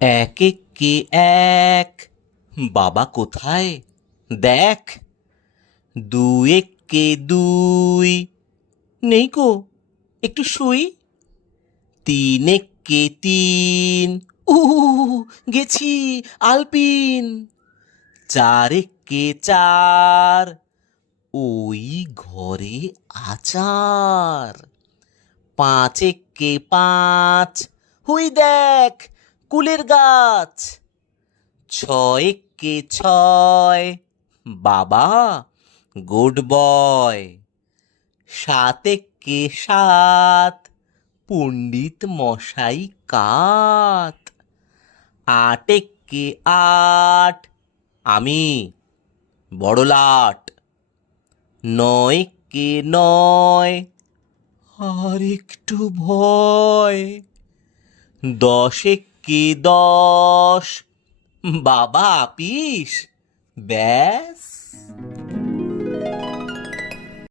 এক একে এক, বাবা কোথায় দেখ। দুই একে দুই, নেই কো, একটু শুই। তিন একে তিন, গেছি আলপিন। চার একে চার, ওই ঘরে আচার। পাঁচ একে পাঁচ, হুই দেখ কুলের গাছ। ছয় একে ছয়, বাবা গুড বয়। সাত একে সাত, পণ্ডিত মশাই কাত। আট একে আট, আমি বড় লাট। নয় একে নয়, আর একটু ভয়। দশ একে দশ, বাবা আপিস, ব্যাস